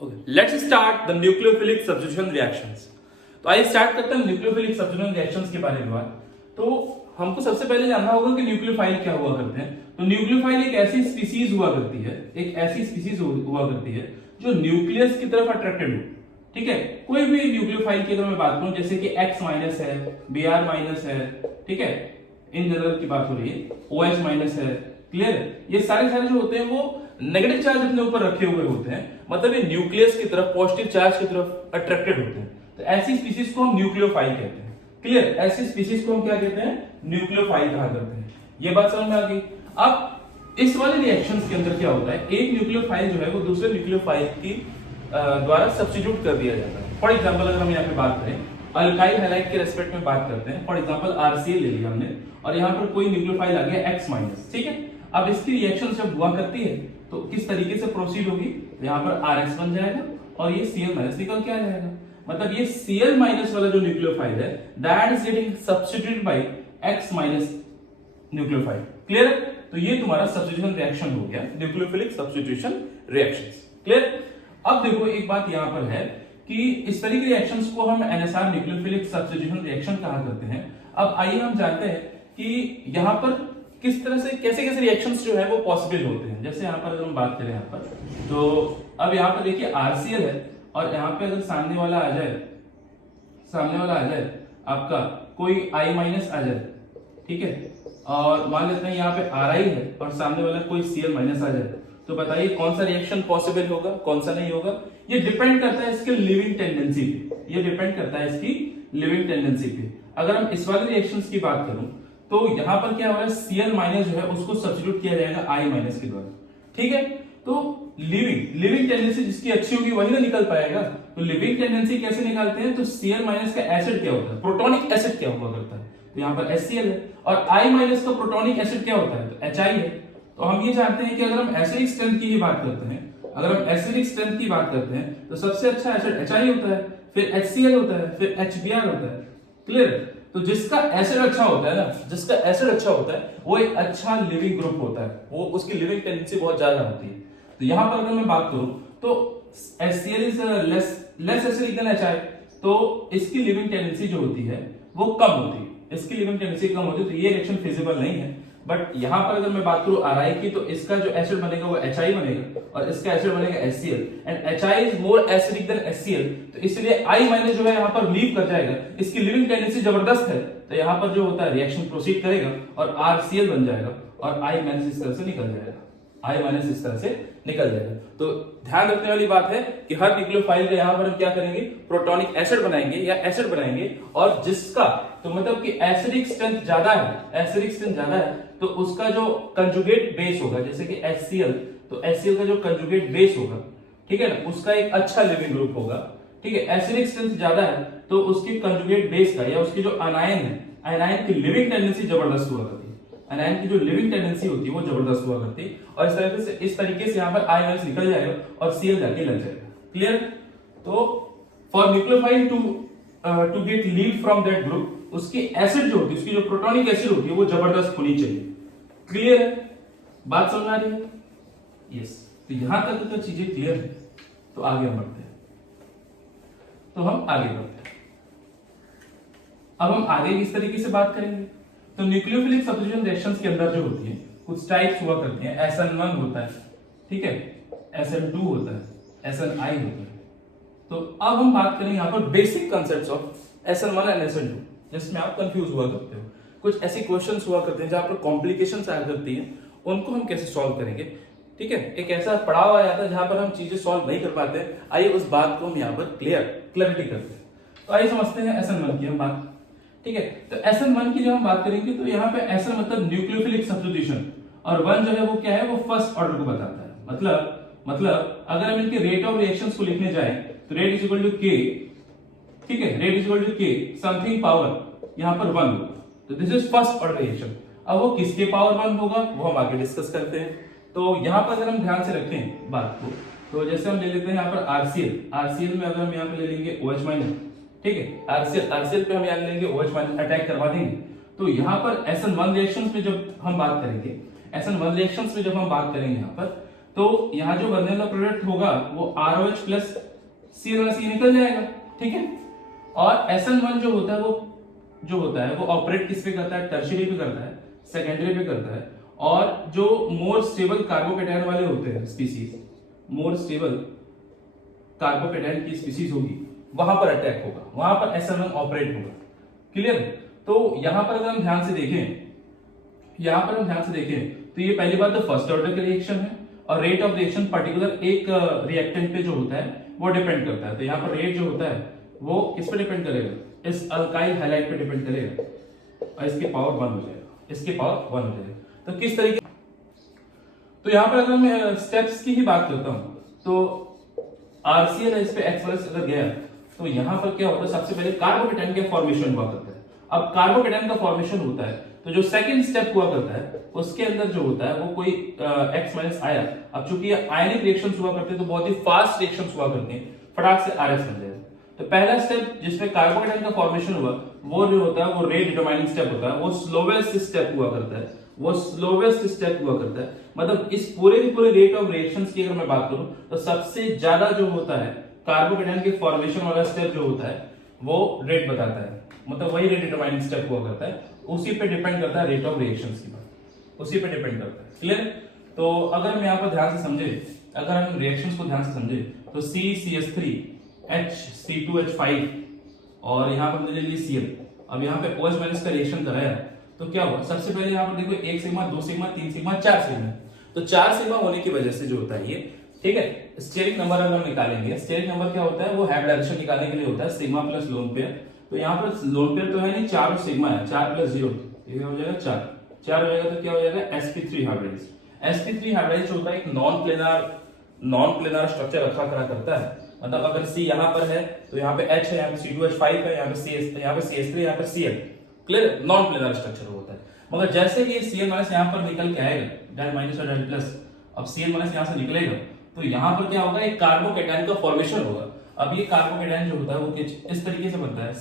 Let's start the nucleophilic substitution reactions. तो आइए start करते हैं न्यूक्लियोफिलिक सब्स्टिट्यूशन रिएक्शंस के बारे में बात। तो हमको सबसे पहले जानना होगा कि न्यूक्लियोफाइल क्या हुआ करते हैं। तो न्यूक्लियोफाइल एक ऐसी स्पीसीज हुआ करती है, एक ऐसी स्पीसीज हुआ करती है जो न्यूक्लियस की तरफ अट्रैक्टेड हो। ठीक है, कोई भी न्यूक्लियोफाइल की अगर मैं बात करूं, जैसे कि X माइनस है, Br माइनस है, ठीक है, इन जनरल की बात हो रही है, OH माइनस है, क्लियर है, ये सारे जो होते हैं वो नेगेटिव चार्ज अपने ऊपर रखे हुए होते हैं, मतलब ये न्यूक्लियस की तरफ पॉजिटिव चार्ज की तरफ अट्रैक्टेड होते हैं। तो ऐसी स्पीसीज को हम न्यूक्लियोफाइल कहते हैं। क्लियर, ऐसी स्पीसीज को हम क्या कहते हैं? न्यूक्लियोफाइल कहा करते हैं। ये बात समझ में आ गई। अब इस वाले रिएक्शंस के अंदर क्या होता है, एक न्यूक्लियोफाइल जो है वो दूसरे न्यूक्लियोफाइल की द्वारा सब्स्टिट्यूट कर दिया जाता है। फॉर एग्जांपल अगर हम यहाँ पे बात करें, अल्काइल हैलाइड के रेस्पेक्ट में बात करते हैं, फॉर एग्जांपल RCl ले लिया हमने और यहाँ पर कोई न्यूक्लियोफाइल आ गया X माइनस, ठीक है। अब इसकी रिएक्शन जब हुआ करती है तो किस तरीके से प्रोसीड होगी, यहाँ पर RX बन जाएगा और ये Cl माइनस निकल के आ जाएगा। मतलब ये Cl माइनस वाला जो न्यूक्लियोफाइल है that is getting substituted by X minus nucleophile. Clear? तो ये तुम्हारा सब्स्टिट्यूशन रिएक्शन हो गया, न्यूक्लियोफिलिक सब्स्टिट्यूशन रिएक्शंस। क्लियर? अब देखो एक बात यहां पर है कि इस तरह के रिएक्शंस को हम NSR न्यूक्लियोफिलिक सब्स्टिट्यूशन रिएक्शन कहा करते हैं। अब आइए हम जानते हैं कि यहां पर किस तरह से कैसे कैसे रिएक्शंस जो है वो पॉसिबल होते हैं। जैसे यहां पर अगर हम बात करें यहां पर, तो अब यहां पर देखिए RCl है और यहां पे अगर सामने वाला आ जाए आपका कोई I माइनस आ जाए, ठीक है, और मान लेते हैं यहाँ पे Ri है और सामने वाला कोई Cl माइनस आ जाए, तो बताइए कौन सा रिएक्शन पॉसिबल होगा, कौन सा नहीं होगा। ये डिपेंड करता है इसके लिविंग टेंडेंसी पे, ये डिपेंड करता है इसकी लिविंग टेंडेंसी पे। अगर हम इस वाले रिएक्शंस की बात करूं तो यहां पर क्या हो रहा है, Cl माइनस जो है उसको सब्स्टिट्यूट किया जाएगा I माइनस के द्वारा, ठीक है। तो लिविंग टेंडेंसी जिसकी अच्छी होगी वही ना निकल पाएगा। तो लिविंग टेंडेंसी कैसे निकालते हैं, तो Cl माइनस का एसिड क्या होता है, प्रोटोनिक एसिड क्या हुआ करता है, तो यहाँ पर HCl है, और I माइनस का प्रोटोनिक एसिड क्या होता है, तो HI है। तो हम ये जानते हैं कि अगर हम एसिडिक स्ट्रेंथ की ही बात करते हैं, तो सबसे अच्छा एसिड HI होता है, फिर HCl होता है, फिर HBr होता है। क्लियर? तो जिसका एसिड अच्छा होता है वो एक अच्छा लिविंग ग्रुप होता है, वो उसकी लिविंग टेंडेंसी बहुत ज्यादा होती है। तो यहां पर अगर मैं बात करूं तो HCl is less acidic then HI, तो इसकी लिविंग टेंडेंसी जो होती है वो कम होती है, इसकी लिविंग टेंडेंसी कम होती है, तो ये रिएक्शन फिजिबल नहीं है। बट यहां पर अगर मैं बात करूं Ri की, तो इसका जो एसिड बनेगा वो HI बनेगा और इसका एसिड बनेगा HCl, and HI is more acidic then HCl, तो इसलिए I माइनस जो है यहां पर लीव कर जाएगा, इसकी लिविंग टेंडेंसी जबरदस्त है, तो यहां पर जो होता है रिएक्शन प्रोसीड करेगा और RCl बन जाएगा और I माइनस इस तरह से निकल जाएगा। तो ध्यान रखने वाली बात है कि हर न्यूक्लियोफाइल का यहां पर हम क्या करेंगे, प्रोटॉनिक एसिड बनाएंगे और जिसका तो मतलब कि एसिडिक स्ट्रेंथ ज्यादा है, तो उसका जो कंजुगेट बेस होगा, जैसे कि HCl, तो HCl का जो कंजुगेट बेस होगा, ठीक है ना, उसका एक अच्छा लिविंग ग्रुप होगा, ठीक है। एसिडिक स्ट्रेंथ ज्यादा है तो उसकी कंजुगेट बेस का या उसकी जो आयनाइन की लिविंग टेंडेंसी जबरदस्त हुआ करती है, आयनाइन की जो लिविंग टेंडेंसी होती है वो जबरदस्त हुआ करती है, और इस तरीके से यहाँ पर I माइनस निकल जाएगा और Cl जाके लग जाएगा। क्लियर? तो for nucleophile to get leave from that group, उसकी एसिड जो होती है, उसकी जो प्रोटॉनिक एसिड होती है वो जबरदस्त होनी चाहिए। क्लियर है? बात समझ आ रही है? यस। तो यहां तक तो चीजें क्लियर है, तो आगे हम बढ़ते हैं। अब हम आगे किस तरीके से बात करेंगे, तो न्यूक्लियोफिलिक सब्स्टिट्यूशन रिएक्शंस के अंदर जो होती है कुछ टाइप्स हुआ करती हैं। SN1 होता है, ठीक है, SN2 होता है, SNI होता है। तो अब हम बात करेंगे यहाँ पर basic concepts of SN1 and SN2, जिसमें आप कंफ्यूज हुआ करते हो। कुछ ऐसे क्वेश्चंस हुआ करते हैं जहां पर कॉम्प्लिकेशंस आया करती हैं, उनको हम कैसे सॉल्व करेंगे, ठीक है। एक ऐसा पड़ाव आ जाता है जहां पर हम चीजें सॉल्व नहीं कर पाते। आइए उस बात को हम यहाँ पर क्लैरिटी करते हैं। तो आइए समझते हैं SN1 की हम बात, ठीक है। तो SN1 की जब हम बात करेंगे तो यहाँ पे SN मतलब न्यूक्लियोफिलिक सब्स्टिट्यूशन, और 1 जो है वो क्या है, वो फर्स्ट ऑर्डर को बताता है। मतलब अगर हम इनके रेट ऑफ रिएक्शंस को लिखने जाएं तो rate is equal to K, ठीक है, rate is equal to K something power यहाँ पर 1, तो this is first order reaction. अब वो किसके पावर 1 होगा वो हम आगे डिस्कस करते हैं। तो यहाँ पर अगर हम ध्यान से रखें बात को, तो जैसे हम ले लेते हैं यहाँ पर RCl में अगर हम यहाँ पे ले लेंगे OH माइनस, ठीक है, RCl पे हम यहाँ लेंगे OH माइनस, अटैक करवा देंगे। तो यहाँ पर SN1 रिएक्शंस में जब हम बात करेंगे यहाँ पर, तो यहाँ जो बनने वाला प्रोडक्ट होगा वो ROH प्लस CnO निकल जाएगा, ठीक है। और SN1 जो होता है वो ऑपरेट किस पे करता है, टर्शियरी पे करता है, सेकेंडरी पे करता है। और जो मोर स्टेबल कार्बोकेटायन वाले होते हैं स्पीसीज, मोर स्टेबल कार्बोकेटायन की स्पीसीज होगी, वहां पर अटैक होगा, वहां पर SN1 ऑपरेट होगा। क्लियर? तो यहां पर अगर हम ध्यान से देखें तो ये पहली बात तो फर्स्ट ऑर्डर का रिएक्शन है, और रेट ऑफ रिएक्शन पर्टिकुलर एक रिएक्टेंट पे जो होता है वो डिपेंड करता है। तो यहाँ पर रेट जो होता है वो किस पे डिपेंड करेगा, इस अल्काइल हैलाइड पे डिपेंड करेगा, और इसके पावर 1 हो जाएगा, तो किस तरीके। तो यहाँ पर अगर मैं स्टेप्स की ही बात करता हूं तो RCl इस पे एक्सप्रेस अगर गया तो यहाँ पर क्या होता है, सबसे पहले कार्बोकेटायन का फॉर्मेशन हुआ करता है। अब कार्बोकेटायन का फॉर्मेशन होता है तो जो सेकंड स्टेप हुआ करता है उसके अंदर जो होता है वो कोई X माइनस आया। अब चूंकि आयनिक रिएक्शंस हुआ करते हैं तो बहुत ही फास्ट रिएक्शंस हुआ करते हैं, फटाक से RS बन जाएगा। तो पहला स्टेप जिसमें कार्बोकेटायन का फॉर्मेशन हुआ वो जो होता है वो रेट डिटरमाइनिंग स्टेप होता है, वो स्लोवेस्ट स्टेप हुआ करता है। मतलब इस पूरे की पूरी रेट ऑफ रिएक्शंस की अगर मैं बात करूं तो सबसे ज्यादा जो होता है कार्बोकेटायन के फॉर्मेशन वाला स्टेप जो होता है वो रेट बताता है, मतलब वही रेट डिटरमाइनिंग स्टेप हुआ करता है, उसी पे डिपेंड करता है रेट ऑफ रिएक्शंस की बात, उसी पे डिपेंड करता है। क्लियर? तो अगर हम यहाँ पर ध्यान से समझे, अगर हम रिएक्शंस को ध्यान से समझे तो CCS3 HC2H5 और यहाँ पर हमने ले ली Cl। अब यहाँ पे OH माइनस का रिएक्शन कराया तो क्या हुआ, सबसे पहले यहाँ पर देखो 1 सिग्मा 2 सिग्मा 3 सिग्मा 4 सिग्मा। तो 4 सिग्मा होने की वजह से जो होता है ये, ठीक है, स्टेरिक नंबर अगर हम निकालेंगे, स्टेरिक नंबर क्या होता है वो हाइब्रिडाइजेशन निकालने के लिए होता है सिग्मा प्लस लोन पेयर। तो यहाँ पर लोन पेयर तो है नहीं, 4 सिग्मा है, 4 प्लस 0 ये हो जाएगा 4 हो जाएगा। तो क्या हो जाएगा sp3 हाइब्रिडाइज। sp3 हाइब्रिडाइज होता है एक नॉन प्लेनर स्ट्रक्चर रखा करा करता है। मतलब अगर C यहाँ पर है तो यहाँ पे H है, यहाँ पे C2H5 है, यहाँ पे CS3, यहाँ पे Cl। Clear? Non planar structure होता है। मगर जैसे कि Cl माइनस यहाँ पर निकल के आएगा, डाई माइनस और डाई प्लस, अब Cl माइनस यहाँ से निकलेगा तो यहाँ पर क्या होगा, एक कार्बोकेटायन का फॉर्मेशन होगा। अब ये कार्बोकेटायन जो होता है वो इस तरीके से बनता है,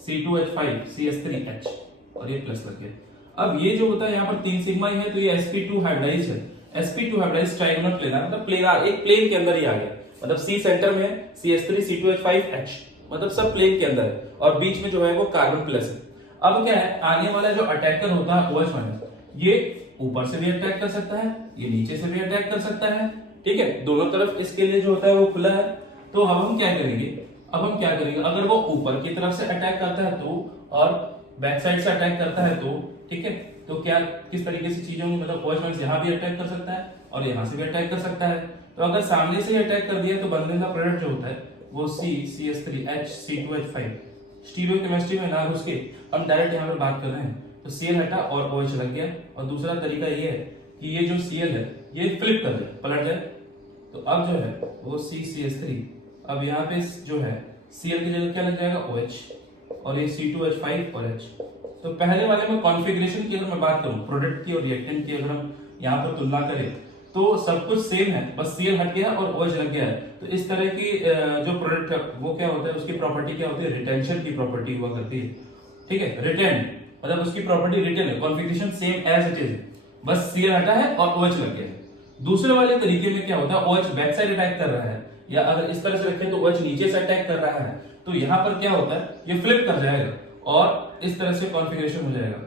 C2H5 CS3H और ये प्लस लग गया। अब ये जो होता है यहाँ पर 3 सिग्मा ही है तो ये sp2 हाइब्रिडाइज है, sp2 हाइब्रिडाइज ट्रायगोनल प्लेनर, मतलब प्लेनर एक प्लेन के अंदर ही आ गया। मतलब C सेंटर में है, CS3 C2H5H, मतलब सब प्लेन के अंदर है, और बीच में जो है वो कार्बन प्लस है। अब क्या है, आने वाला जो अटैकर होता है OH माइनस, ये ऊपर से भी अटैक कर सकता है, ये नीचे से भी अटैक कर सकता है, ठीक है, दोनों तरफ इसके लिए जो होता है वो खुला है। तो अब हम क्या करेंगे, अगर वो ऊपर की तरफ से अटैक करता है तो, और बैक साइड से अटैक करता है तो, ठीक है, तो क्या किस तरीके से चीजें होंगी, मतलब OH माइनस यहाँ भी अटैक कर सकता है और यहाँ से भी अटैक कर सकता है। तो अगर सामने से ही अटैक कर दिया तो बनने का प्रोडक्ट जो होता है वो CS3H C2H5। स्टीरियोकेमिस्ट्री में ना घुस के हम डायरेक्ट यहाँ पर बात कर रहे हैं, तो Cl हटा और OH लग गया। और दूसरा तरीका ये है कि ये जो Cl है ये फ्लिप कर जाए, पलट जाए, तो अब जो है वो CCS3, अब यहाँ पे जो है Cl की जगह क्या लग जाएगा OH, और ये C2H5 और H। तो पहले वाले में कॉन्फ़िगरेशन की अगर मैं बात करूं, प्रोडक्ट की और रिएक्टेंट की अगर हम यहाँ पर तुलना करें तो सब कुछ सेम है, बस Cl हट गया और OH लग गया है। तो इस तरह की जो प्रोडक्ट वो क्या होता है, उसकी प्रॉपर्टी क्या होती है, रिटेंशन की प्रॉपर्टी हुआ करती है, ठीक है, रिटेन, मतलब उसकी प्रॉपर्टी रिटेन है, configuration same as it is, बस Cl हटा है और OH लग गया है। दूसरे वाले तरीके में क्या होता है, OH बैक साइड अटैक कर रहा है, या अगर इस तरह से रखें तो OH नीचे से अटैक कर रहा है, तो यहाँ पर क्या होता है, ये फ्लिप कर जाएगा और इस तरह से कॉन्फ़िगरेशन हो जाएगा,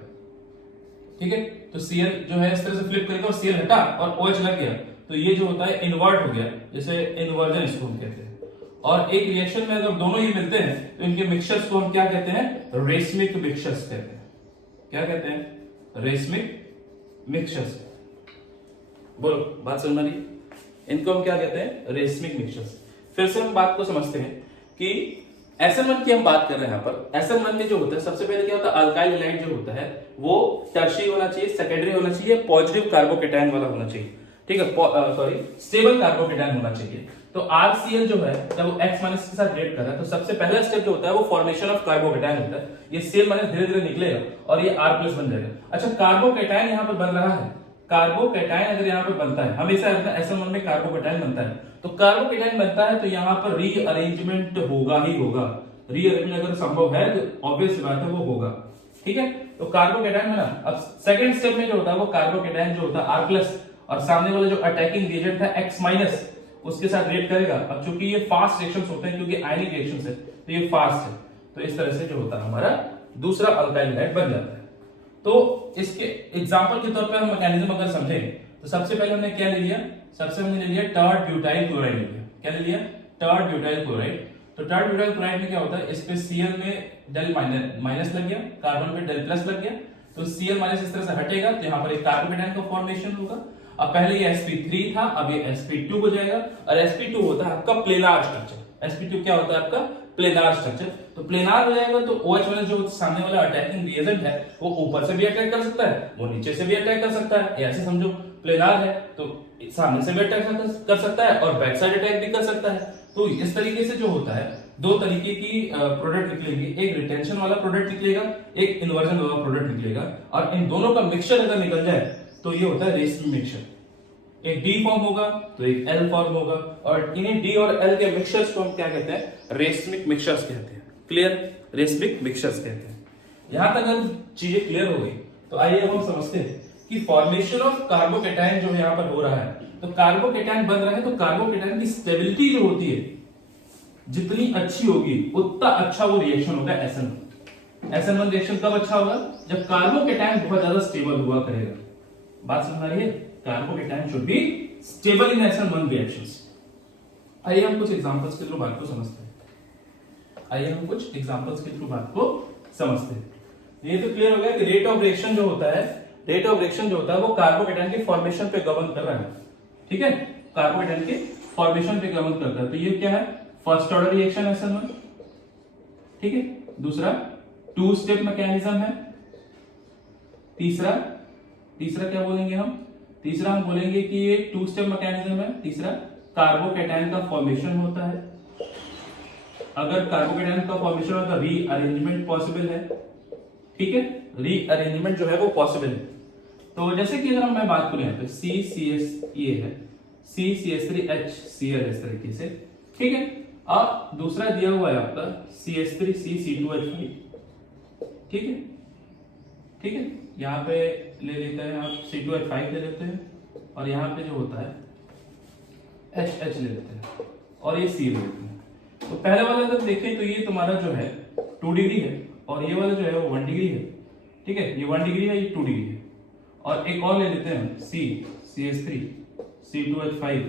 ठीक है। तो Cl जो है इस तरह से फ्लिप करेगा और Cl हटा और OH लग गया, तो ये जो होता है इन्वर्ट हो गया, जैसे इन्वर्जन इसको हम कहते हैं। और एक रिएक्शन में अगर दोनों ही मिलते हैं तो इनके मिक्सचर्स को हम क्या कहते हैं, रेसमिक मिक्सचर्स कहते हैं। क्या कहते हैं, रेसमिक मिक्सचर्स। बोलो, बात समझ रही? इनको हम क्या कहते हैं, रेसमिक मिक्सचर्स। फिर से हम बात को समझते हैं कि SN1 की हम बात कर रहे हैं यहाँ पर। SN1 में जो होता है सबसे पहले क्या होता है, अल्काइल हैलाइड जो होता है वो टर्शियरी होना चाहिए, सेकेंडरी होना चाहिए, पॉजिटिव कार्बोकेटायन वाला होना चाहिए, ठीक है, सॉरी स्टेबल कार्बोकेटायन होना चाहिए। तो RCl जो है जब वो X माइनस के साथ रिएक्ट कर रहा है तो सबसे पहला स्टेप जो होता है वो फॉर्मेशन ऑफ कार्बोकेटायन होता है। ये Cl माइनस धीरे धीरे निकलेगा और ये R प्लस बन जाएगा। अच्छा, कार्बोकेटायन यहाँ पर बन रहा है, कार्बोकेटायन अगर यहाँ पर बनता है, हमेशा SN1 में कार्बोकेटायन बनता है, तो कार्बोकेटायन बनता है तो यहाँ पर रीअरेंजमेंट होगा ही होगा। रीअरेंजमेंट अगर संभव है तो ऑब्वियस बात है वो होगा, ठीक है। तो कार्बोकेटायन है ना। अब सेकंड स्टेप में जो होता है वो कार्बोकेटायन जो होता है R प्लस और सामने वाला जो अटैकिंग रिएजेंट था X माइनस उसके साथ रिएक्ट करेगा। अब चूंकि ये फास्ट रिएक्शंस होते हैं क्योंकि आयनिक रिएक्शंस है तो ये फास्ट है, तो इस तरह से जो होता है हमारा दूसरा अल्काइल हैलाइड बन जाता है। तो इसके एग्जांपल के तौर पे हम मैकेनिज्म अगर समझें तो सबसे पहले हमने क्या ले लिया, सबसे हमने ले लिया टर्ड ब्यूटाइल क्लोराइड ले लिया। क्या ले लिया? टर्ड ब्यूटाइल क्लोराइड। तो टर्ड ब्यूटाइल क्लोराइड में क्या होता है, इस पे Cl में डेल माइनस लग गया, कार्बन पे डेल प्लस लग गया, तो Cl माइनस इस तरह से हटेगा तो यहाँ पर एक कार्बोकेटायन का फॉर्मेशन होगा। अब पहले ये sp3 था, अब ये sp2 हो जाएगा, और sp2 होता है आपका प्लेनार स्ट्रक्चर। sp2 क्या होता है आपका? Planar structure. तो प्लेनार हो जाएगा तो OH माइनस जो सामने वाला अटैकिंग रिएजेंट है वो ऊपर से भी अटैक कर सकता है, वो नीचे से भी अटैक कर सकता है, ऐसे समझो प्लेनार है तो सामने से भी अटैक कर सकता है और बैक साइड अटैक भी कर सकता है। तो इस तरीके से जो होता है दो तरीके की प्रोडक्ट निकलेगी, एक रिटेंशन वाला प्रोडक्ट निकलेगा, एक इन्वर्जन वाला प्रोडक्ट निकलेगा, और इन दोनों का मिक्सचर अगर निकल जाए तो ये होता है रेशमी मिक्सचर। एक डी फॉर्म होगा तो एक एल फॉर्म होगा, और इन्हीं डी और एल के मिक्सचर्स को हम क्या कहते हैं? रेशमिक मिक्सचर्स कहते हैं। क्लियर? रेशमिक मिक्सचर्स कहते हैं। यहां तक अगर चीजें क्लियर हो गई तो आइए अब हम समझते हैं कि फॉर्मेशन ऑफ कार्बोकेटायन जो यहां पर हो रहा है, तो कार्बोकेटायन बन रहा है तो कार्बोकेटायन की स्टेबिलिटी जो होती है जितनी अच्छी होगी उतना अच्छा वो रिएक्शन होगा SN1। SN1 रिएक्शन कब अच्छा होगा? जब कार्बोकेटायन बहुत ज्यादा स्टेबल हुआ करेगा। बात समझ आ रही है? Carbocation should be stable in SN1 reactions. आइए हम कुछ एग्जांपल्स के थ्रू बात को समझते हैं। ये तो क्लियर हो गया कि रेट ऑफ रिएक्शन जो होता है वो कार्बोकेटायन के फॉर्मेशन पे गवर्न कर रहा है। ठीक है, कार्बोकेटायन के फॉर्मेशन पे गवर्न करता है। तो ये क्या है? First order reaction SN1। ठीक है, दूसरा टू स्टेप मैकेनिज्म है। तीसरा क्या बोलेंगे हम? तीसरा हम बोलेंगे कि ये टू स्टेप मैकेनिज्म है। तीसरा कार्बोकेटायन का फॉर्मेशन होता है। अगर कार्बोकेटायन का फॉर्मेशन होता है रीअरेंजमेंट पॉसिबल है। ठीक है, रीअरेंजमेंट जो है वो पॉसिबल है। तो जैसे कि अगर मैं बात करूं यहाँ पे CCS ये है, CCS3HCl इस तरीके से। ठीक है, अब दूसरा दिया हुआ है आपका CH3CC2H5। ठीक है, यहाँ पे ले लेते हैं आप C2H5 ले लेते हैं, और यहाँ पे जो होता है HH ले लेते हैं, और ये C ले लेते हैं। तो पहले वाला अगर देखें तो ये तुम्हारा जो है 2 डिग्री है, और ये वाला जो है वो 1 डिग्री है। ठीक है, ये 1 डिग्री है, ये 2 डिग्री है। और एक और ले लेते हैं CH3 C2H5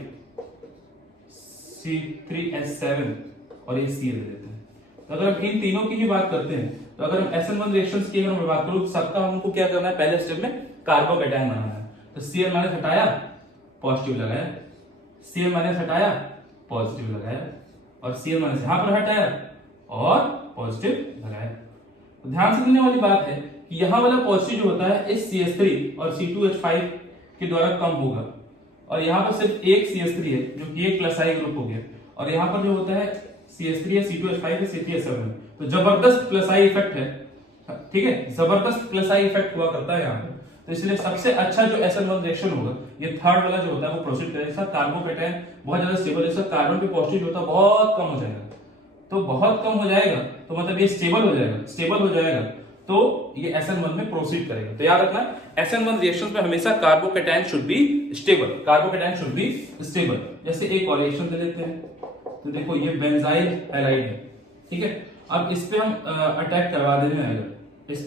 C3H7 और ये C ले लेते हैं। तो अगर हम इन तीनों की ही बात करते हैं तो अगर हम SN1 रिएक्शंस की अगर मैं बात करूं सबका हमको क्या करना है? पहले स्टेप में कार्बोकेटायन बनाना है। तो Cl माइनस हटाया, पॉजिटिव लगाया, Cl माइनस हटाया, पॉजिटिव लगाया, और Cl माइनस यहां पर हटाया और पॉजिटिव लगाया। तो ध्यान से सुनने वाली बात है कि यहां वाला पॉजिटिव जो होता है इस CH3 और C2H5 के द्वारा कम होगा, और यहां पर सिर्फ एक CH3 है जो कि एक प्लस आई ग्रुप हो गया, और यहां पर जो होता है CH3 है, C2H5 है, C3H7 है। तो जबरदस्त प्लस आई इफेक्ट है। ठीक है, जबरदस्त प्लस आई इफेक्ट हुआ करता है यहाँ पे। तो इसलिए सबसे अच्छा जो SN1 रिएक्शन होगा ये थर्ड वाला जो होता है वो प्रोसीड करेगा। कार्बोकेटायन बहुत ज्यादा स्टेबल है, कार्बन पे पॉजिटिव होता है बहुत कम हो जाएगा। तो बहुत कम हो जाएगा तो मतलब ये स्टेबल हो जाएगा तो ये SN1 में प्रोसीड करेगा। तो याद रखना SN1 रिएक्शंस में हमेशा कार्बोकेटायन शुड बी स्टेबल। जैसे एक और रिएक्शन दे लेते हैं, तो देखो ये बेंजाइल हैलाइड है। ठीक है, अब इस पे हम अटैक करवा देंगे,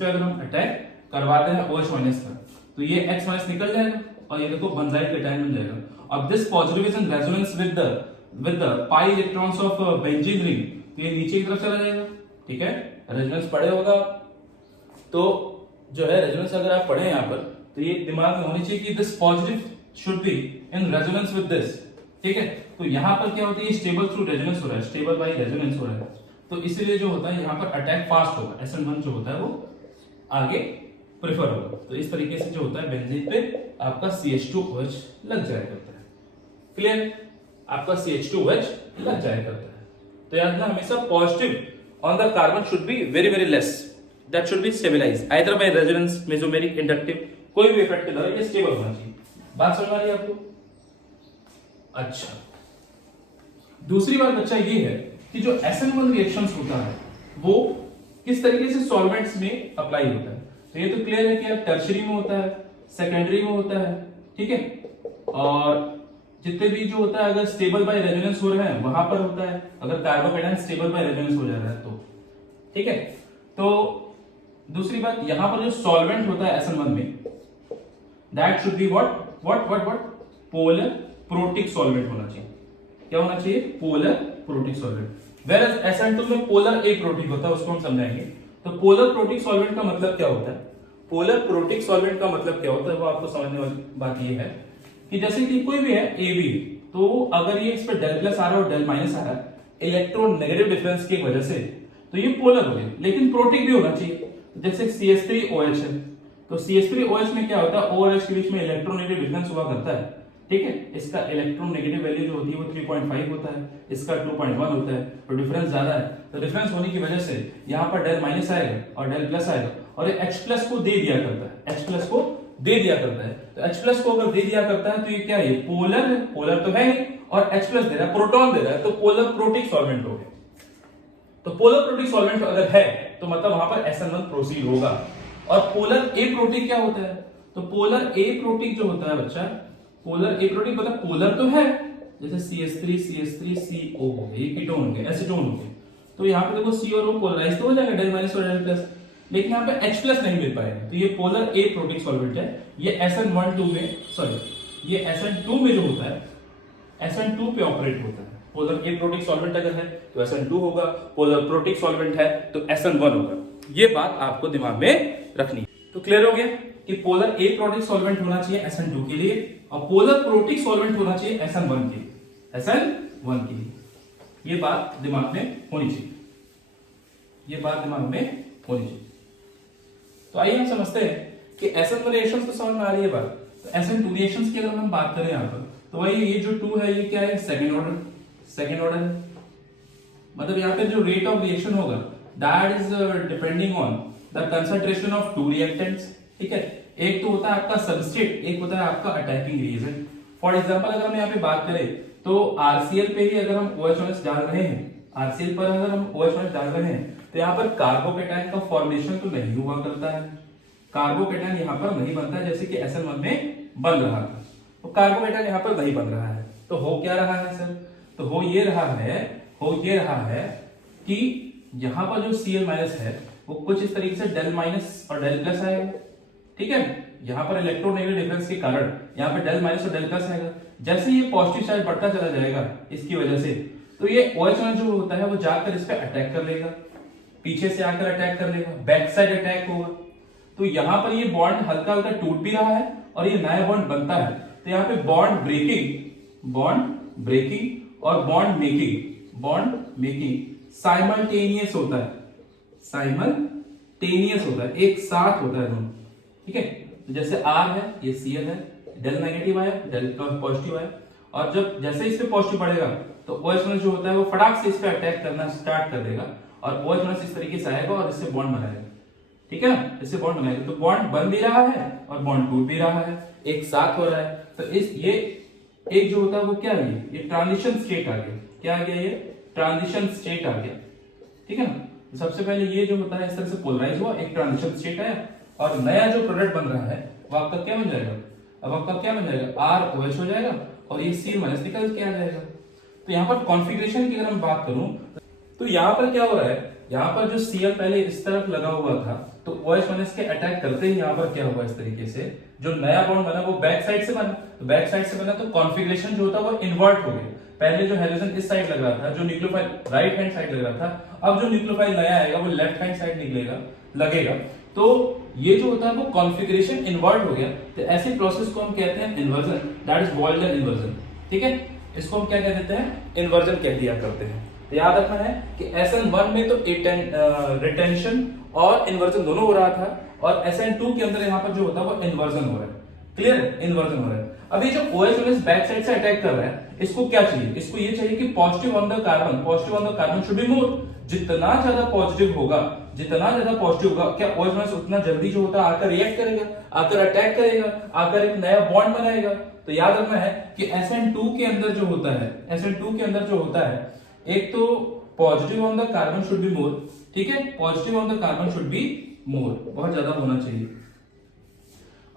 अगर हम अटैक करवाते हैं OH माइनस का तो ये X माइनस निकल जाएगा, और ये देखो बेंजाइल केटायन बन जाएगा। अब this positive is in resonance with the pi electrons of benzene ring, तो ये नीचे की तरफ चला जाएगा। ठीक है, रेजोनेंस पढ़े होगा तो जो है रेजोनेंस अगर आप पढ़े यहाँ पर तो ये दिमाग में होनी चाहिए कि this positive should be in resonance with this. ठीक है, तो यहाँ पर क्या होता है? स्टेबल थ्रू रेजोनेंस हो रहा है, स्टेबल बाय रेजोनेंस हो रहा है, तो इसीलिए जो होता है यहाँ पर अटैक फास्ट होगा। SN1 जो होता है वो आगे प्रेफर होगा। तो इस तरीके से जो होता है बेंजीन पे आपका CH2OH लग जाया करता है। क्लियर? आपका CH2OH लग जाया करता है। तो याद रखना हमेशा positive on the carbon should be very very less, that should be stabilize either by resonance, mesomeric, inductive, कोई भी इफेक्ट के द्वारा ये स्टेबल होना चाहिए। बात समझ आ रही है आपको? अच्छा, दूसरी बात बच्चा ये है कि जो SN1 रिएक्शंस होता है वो किस तरीके से सॉल्वेंट्स में अप्लाई होता है। तो ये तो क्लियर है कि अब टर्शरी में होता है, सेकेंडरी में होता है। ठीक है, और जितने भी जो होता है अगर स्टेबल बाय रेजोनेंस हो रहे हैं वहां पर होता है, अगर कार्बोकेटायन स्टेबल बाय रेजोनेंस हो जा रहा है तो ठीक है। तो दूसरी बात यहां पर जो सॉल्वेंट होता है SN1 में that should be what polar protic solvent होना चाहिए। क्या होना चाहिए? Polar protic solvent. Where SN2 में पोलर एप्रोटिक होता है, उसको हम समझाएंगे। तो पोलर प्रोटिक सॉल्वेंट का मतलब क्या होता है? पोलर प्रोटिक सॉल्वेंट का मतलब क्या होता है वो आपको समझने वाली बात ये है कि जैसे कि कोई भी है AB, तो अगर ये इस पर डेल प्लस आ रहा है और डेल माइनस आ रहा है इलेक्ट्रोनेगेटिव डिफरेंस की वजह से, तो ये पोलर हो गया, लेकिन प्रोटिक भी होना चाहिए। जैसे CH3OH है, तो CH3OH में क्या होता है, OH के बीच में इलेक्ट्रोनेगेटिव डिफरेंस हुआ करता है, ठीक है। इसका इलेक्ट्रोनेगेटिव वैल्यू जो होती है वो 3.5 होता है, इसका 2.1 होता है, तो डिफरेंस ज्यादा है। तो डिफरेंस होने की वजह से यहाँ पर डेल माइनस आएगा और डेल प्लस आएगा, और ये H प्लस को दे दिया करता है, H प्लस को दे दिया करता है। तो H प्लस को अगर दे दिया करता है तो ये क्या है? पोलर, पोलर तो है ही, और H प्लस दे रहा है, प्रोटॉन दे रहा है, तो पोलर प्रोटिक सॉल्वेंट हो गया। तो पोलर प्रोटिक सॉल्वेंट अगर है तो मतलब वहां पर SN1 प्रोसीड होगा। और पोलर एप्रोटिक क्या होता है? तो पोलर एप्रोटिक जो होता है बच्चा, पोलर एप्रोटिक मतलब पोलर तो है, जैसे CH3CO हो गया, ये कीटोन हो गया, एसीटोन हो गया। तो यहाँ पे देखो C और O पोलराइज तो हो जाएगा, डेल माइनस और डेल प्लस, लेकिन यहाँ पे H प्लस नहीं मिल पाएगा। तो ये पोलर एप्रोटिक सॉल्वेंट है। ये SN2 में जो होता है SN2 पे ऑपरेट होता है। पोलर एप्रोटिक सॉल्वेंट अगर है तो SN2 होगा, पोलर प्रोटिक सॉल्वेंट है तो SN1 होगा। ये बात आपको दिमाग में रखनी है। तो क्लियर हो गया कि पोलर एप्रोटिक सॉल्वेंट होना चाहिए SN2 के लिए, और पोलर प्रोटिक सॉल्वेंट होना चाहिए SN1 के लिए, SN1 के लिए। ये बात दिमाग में होनी चाहिए, ये बात दिमाग में होनी चाहिए। तो आइए हम समझते हैं कि SN1 रिएक्शंस तो समझ में आ रही है बात। तो SN2 रिएक्शंस की अगर हम बात करें यहाँ पर, तो वही ये जो 2 है ये क्या है? सेकेंड ऑर्डर है। मतलब यहाँ पे जो रेट ऑफ रिएक्शन होगा that is depending on the concentration of to reactants, ठीक है। एक तो होता है आपका सबस्ट्रेट, एक होता है आपका अटैकिंग रिएजेंट। फॉर एग्जांपल अगर हम यहाँ पे बात करें तो RCl पे ही अगर हम OH डाल रहे हैं, RCl पर अगर हम OH डाल रहे हैं, तो यहाँ पर कार्बोकेटायन का फॉर्मेशन तो नहीं हुआ करता है, कार्बोकेटायन यहाँ पर नहीं बनता है जैसे कि SN1 में बन रहा था। तो कार्बोकेटायन यहाँ पर नहीं बन रहा है, तो हो क्या रहा है सर? तो हो ये रहा है कि यहाँ पर जो Cl माइनस है वो कुछ इस तरीके से डेल माइनस और डेल प्लस आएगा, ठीक है। यहाँ पर इलेक्ट्रोनेगेटिव डिफरेंस के कारण यहाँ पर डेल माइनस और डेल प्लस आएगा। जैसे ये पॉजिटिव साइड बढ़ता चला जाएगा इसकी वजह से, तो ये OH जो होता है वो जाकर इस पे अटैक कर लेगा, पीछे से आकर अटैक कर लेगा, बैक साइड अटैक होगा। तो यहाँ पर ये बॉन्ड हल्का हल्का टूट भी रहा है और ये नया बॉन्ड बनता है। तो यहाँ पे बॉन्ड ब्रेकिंग और बॉन्ड मेकिंग साइमल्टेनियस होता है, एक साथ होता है दोनों, ठीक है। तो जैसे R है, ये Cl है, डेल नेगेटिव आया, डेल पॉजिटिव आया, और जब जैसे इस पे पॉजिटिव बढ़ेगा तो OH जो होता है वो फटाक से इस पे अटैक करना स्टार्ट कर देगा, और OH इस तरीके से आएगा और इससे बॉन्ड बनाएगा, ठीक है ना। इससे बॉन्ड बनाएगा तो बॉन्ड बन भी रहा है और बॉन्ड टूट भी रहा है, एक साथ हो रहा है। तो ये एक जो होता है वो क्या है? ये ट्रांजिशन स्टेट आ गया। क्या आ गया? ये ट्रांजिशन स्टेट आ गया, ठीक है ना। तो सबसे पहले ये जो होता है इस तरह से पोलराइज हुआ, एक ट्रांजिशन स्टेट आया, और नया जो प्रोडक्ट बन रहा है वो आपका क्या बन जाएगा? अब आपका क्या बन जाएगा? ROH हो जाएगा और ये Cl माइनस निकल के आ जाएगा। तो यहाँ पर कॉन्फ़िगरेशन की अगर मैं बात करूं तो यहाँ पर क्या हो रहा है, यहाँ पर जो Cl पहले इस तरफ लगा हुआ था तो OH माइनस के अटैक करते ही यहाँ पर क्या हुआ, इस तरीके से जो नया बॉन्ड बना वो बैक साइड से बना, तो बैक साइड से बना तो कॉन्फ़िगरेशन जो होता है वो इन्वर्ट हो गया। पहले जो हेलोजन इस साइड लग रहा था, जो न्यूक्लियोफाइल राइट हैंड साइड लग रहा था, अब जो न्यूक्लियोफाइल नया आएगा वो लेफ्ट हैंड साइड लगेगा। तो ये जो होता है वो कॉन्फ़िगरेशन इन्वर्ट हो गया। तो ऐसे प्रोसेस को हम कहते हैं inversion, that is boiler inversion, ठीक है। इसको हम क्या कह देते हैं? इन्वर्जन कह दिया करते हैं। तो याद रखना है कि SN1 में तो रिटेंशन और इन्वर्जन दोनों हो रहा था, और SN2 के अंदर यहाँ पर जो होता है वो इन्वर्जन हो रहा है। क्लियर? इन्वर्जन हो रहा है। अब ये जो OH बैक साइड से अटैक कर रहा है, इसको क्या चाहिए? इसको ये चाहिए कि positive on the carbon should be more. जितना ज्यादा पॉजिटिव होगा, क्या OH उतना जल्दी जो होता है आकर रिएक्ट करेगा, आकर अटैक करेगा, आकर एक नया बॉन्ड बनाएगा। तो याद रखना है कि SN2 के अंदर जो होता है एक तो positive on the carbon should be more, ठीक है, positive on the carbon should be more, बहुत ज्यादा होना चाहिए।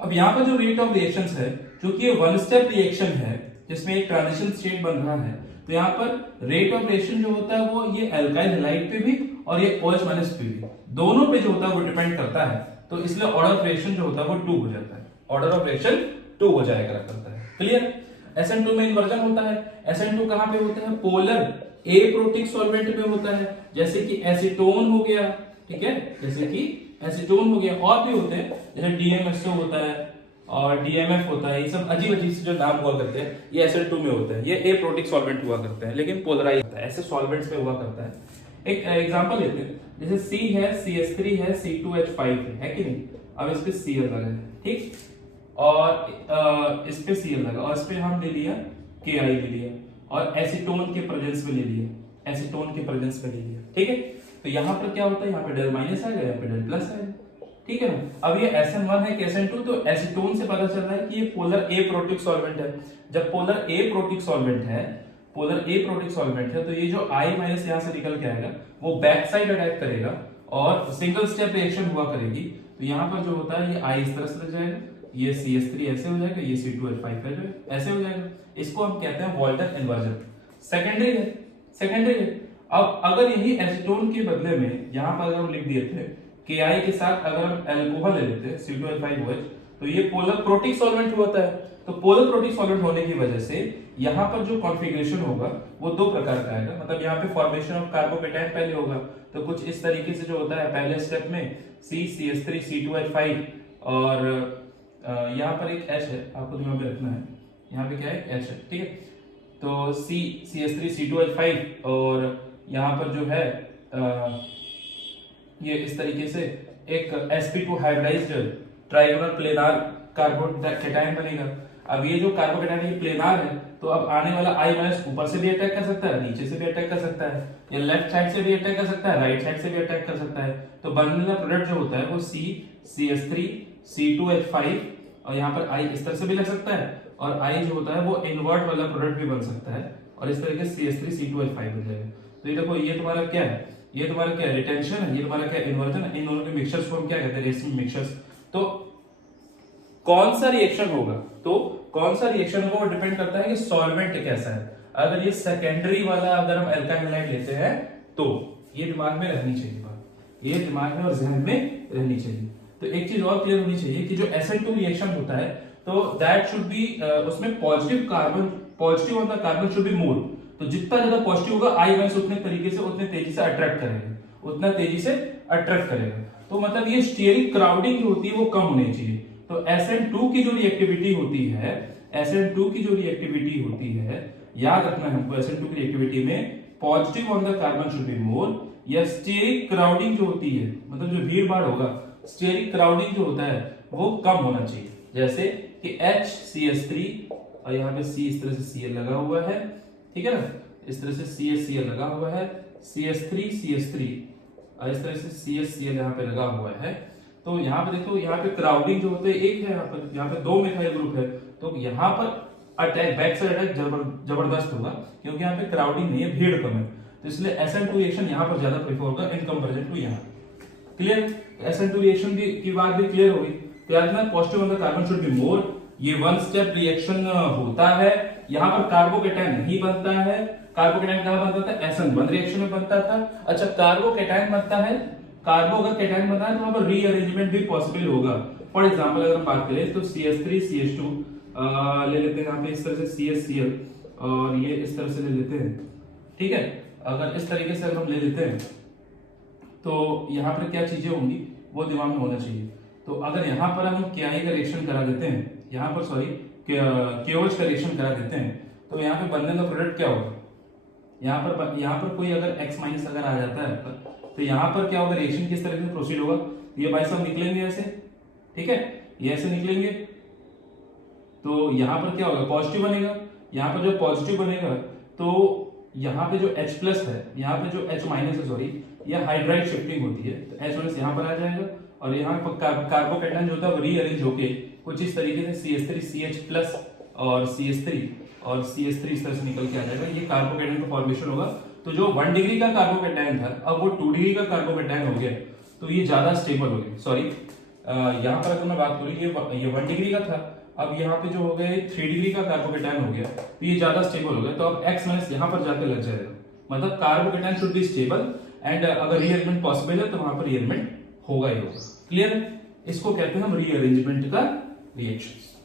अब यहाँ पर जो रेट ऑफ रिएक्शंस है क्योंकि ये वन स्टेप रिएक्शन है जिसमें एक ट्रांजिशन स्टेट बन रहा है, तो यहाँ पर रेट ऑफ रिएक्शन जो होता है वो ये एल्काइल हैलाइड पे भी और ये OH माइनस पे भी, दोनों पे जो होता है वो डिपेंड करता है। तो इसलिए ऑर्डर ऑफ रिएक्शन जो होता है वो 2 हो जाता है, ऑर्डर ऑफ रिएक्शन 2 हो जाएगा करता है। क्लियर? SN2 में इन्वर्जन होता है। SN2 कहां पे होता है? पोलर एप्रोटिक सॉल्वेंट में होता है, जैसे कि एसीटोन हो गया, ठीक है, जैसे कि एसीटोन हो गया, और भी होते हैं जैसे DMSO होता है और DMF होता है, ये सब अजीब अजीब से जो नाम हुआ करते हैं ये SN2 में होते हैं, ये एप्रोटिक सॉल्वेंट हुआ करते हैं, लेकिन पोलराइज होता है, ऐसे सॉल्वेंट्स में हुआ करता है। एक एग्जांपल लेते हैं, जैसे C है, CH3 है, C2H5 है कि नहीं? अब इस पे Cl लगा है, ठीक, और इस पे Cl लगा, और इस पे हम ले लिया Ki ले लिया, और एसीटोन के प्रेजेंस में ले लिया, एसीटोन के प्रेजेंस में ले लिया, ठीक है। तो यहाँ पर क्या होता है? यहाँ पे डेल माइनस आएगा, यहाँ पे डेल प्लस आएगा, ठीक है ना। अब ये SN1 है कि SN2, तो एसीटोन से पता चल रहा है कि ये पोलर एप्रोटिक सॉल्वेंट है। जब पोलर एप्रोटिक सॉल्वेंट है, पोलर एप्रोटिक सॉल्वेंट है, तो ये जो I माइनस यहाँ से निकल के आएगा वो बैक साइड अटैक करेगा और सिंगल स्टेप रिएक्शन हुआ करेगी। तो यहाँ पर जो होता है ये I इस तरह से लग जाएगा, ये CH3 ऐसे हो जाएगा, ये C2H5 ऐसे हो जाएगा। इसको हम कहते हैं वॉल्टर इन्वर्जन। सेकेंडरी है, सेकेंडरी है। अब अगर यही एसीटोन के बदले में यहाँ पर अगर हम लिख दिए थे Ki के साथ अगर हम अल्कोहल ले लेते C2H5OH, तो ये पोलर प्रोटिक सॉल्वेंट होता है। तो पोलर प्रोटिक सॉल्वेंट होने की वजह से यहाँ पर जो कॉन्फ़िगरेशन होगा वो 2 प्रकार का आएगा, मतलब यहाँ पे फॉर्मेशन ऑफ कार्बोकेटायन पहले होगा, तो कुछ इस तरीके से जो होता है पहले स्टेप में CH3 C2H5 और यहाँ पर एक H है, आपको ध्यान में रखना है, यहाँ पे क्या है? H है, ठीक है। तो CH3 C2H5 और यहाँ पर जो है ये इस तरीके से एक sp2 hybridised trigonal planar carbocation बनेगा। अब ये जो कार्बोकेटायन ये प्लेनार है, तो अब आने वाला I माइनस ऊपर से भी अटैक कर सकता है, नीचे से भी अटैक कर सकता है, या लेफ्ट साइड से भी अटैक कर सकता है, राइट साइड से भी अटैक कर सकता है। तो बनने वाला प्रोडक्ट जो होता है वो CH3 C2H5 और यहाँ पर I इस तरह से भी लग सकता है, और I जो होता है वो इनवर्ट वाला प्रोडक्ट भी बन सकता है, और इस तरीके से CH3 C2H5 बन जाएगा। तो ये देखो, ये तुम्हारा क्या है? ये तुम्हारा क्या रिटेंशन है, ये तुम्हारा क्या इन्वर्जन है। इन दोनों के मिक्सचर्स को हम क्या कहते हैं? Racemic mixtures. तो कौन सा रिएक्शन होगा? तो कौन सा रिएक्शन होगा वो डिपेंड करता है कि सॉल्वेंट कैसा है। अगर ये सेकेंडरी वाला अगर हम अल्काइल हैलाइड लेते हैं तो ये दिमाग में रहनी चाहिए बात, ये दिमाग में और जहन में रहनी चाहिए। तो एक चीज और क्लियर होनी चाहिए कि जो SN2 रिएक्शन होता है तो दैट शुड बी उसमें positive carbon, positive on the carbon should be more. तो जितना ज्यादा पॉजिटिव होगा I माइनस उतने तरीके से उतने तेजी से अट्रैक्ट करेगा, उतना तेजी से अट्रैक्ट करेगा। तो मतलब ये स्टीयरिंग क्राउडिंग जो होती है वो कम होनी चाहिए। तो SN2 की जो रिएक्टिविटी होती है, SN2 की जो रिएक्टिविटी होती है, याद रखना है हमको, SN2 की रिएक्टिविटी में positive on the carbon should be more, या स्टीयरिक क्राउडिंग जो होती है, मतलब जो भीड़ भाड़ होगा, स्टीयरिक क्राउडिंग जो होता है वो कम होना चाहिए। जैसे कि HCH3 और यहाँ पे C इस तरह से Cl लगा हुआ है, ठीक है ना, इस तरह से CHCl लगा हुआ है, CH3 और इस तरह से CHCl यहाँ पे लगा हुआ है। तो यहाँ पे देखो, यहाँ पे क्राउडिंग जो होते है एक है, यहाँ पे 2 मिथाइल ग्रुप है, तो यहाँ पर अटैक, बैक साइड अटैक जबरदस्त होगा, क्योंकि यहाँ पे क्राउडिंग नहीं है, भीड़ कम है। तो इसलिए SN2 रिएक्शन यहाँ पर ज्यादा प्रेफर होगा इन कंपैरिजन टू यहाँ। क्लियर? SN2 रिएक्शन की बात भी क्लियर हो गई। तो याद रखना, positive on the carbon should be more, ये वन स्टेप रिएक्शन होता है। यहाँ पर कार्बोकेटायन नहीं बनता है। कार्बोकेटायन कहाँ बनता था? SN1 रिएक्शन में बनता था। अच्छा, कार्बोकेटायन बनता है, कार्बो अगर केटायन बनता है तो वहां पर रीअरेंजमेंट भी पॉसिबल होगा। फॉर एग्जांपल अगर हम बात करें तो CH3 CH2 ले लेते हैं, यहाँ पे इस तरह से CHCl और ये इस तरह से ले लेते हैं, ठीक है। अगर इस तरीके से अगर हम ले लेते हैं तो यहाँ पर क्या चीजें होंगी वो दिमाग में होना चाहिए। तो अगर यहाँ पर हम Ki का रिएक्शन करा देते हैं, यहाँ पर सॉरी KOH का रिएक्शन करा देते हैं, तो यहाँ पे बनने का प्रोडक्ट क्या होगा? यहाँ पर कोई अगर X माइनस अगर आ जाता है तो यहाँ पर क्या होगा? रिएक्शन किस तरह से प्रोसीड होगा? ये भाई सब निकलेंगे ऐसे, ठीक है, ये ऐसे निकलेंगे। तो यहाँ पर क्या होगा? पॉजिटिव बनेगा। यहाँ पर जो पॉजिटिव बनेगा तो यहाँ पे जो H प्लस है, यहाँ पे जो H माइनस है, सॉरी, ये हाइड्राइड शिफ्टिंग होती है, तो H माइनस यहाँ पर आ जाएगा और यहाँ पर कार्बोकेटायन जो होता है रीअरेंज होके कुछ इस तरीके से CH3 CH प्लस और CH3 और CH3 इस तरह से निकल के आ जाएगा। ये कार्बोकेटायन का फॉर्मेशन होगा। तो जो 1 डिग्री का कार्बोकेटायन था अब वो 2 डिग्री का कार्बोकेटायन हो गया, तो ये ज्यादा स्टेबल हो गया। सॉरी, यहाँ पर अगर मैं बात करूँ ये 1 डिग्री का था, अब यहाँ पे जो हो गया 3 डिग्री का कार्बोकेटायन हो गया, तो ये ज्यादा स्टेबल हो गया, तो अब X माइनस यहाँ पर जाकर लग जाएगा, मतलब carbocation should be stable and अगर रीअरेंजमेंट पॉसिबल है तो वहां पर रीअरेंजमेंट होगा ही होगा। क्लियर है? इसको कहते हैं हम रीअरेंजमेंट का रिएक्शन।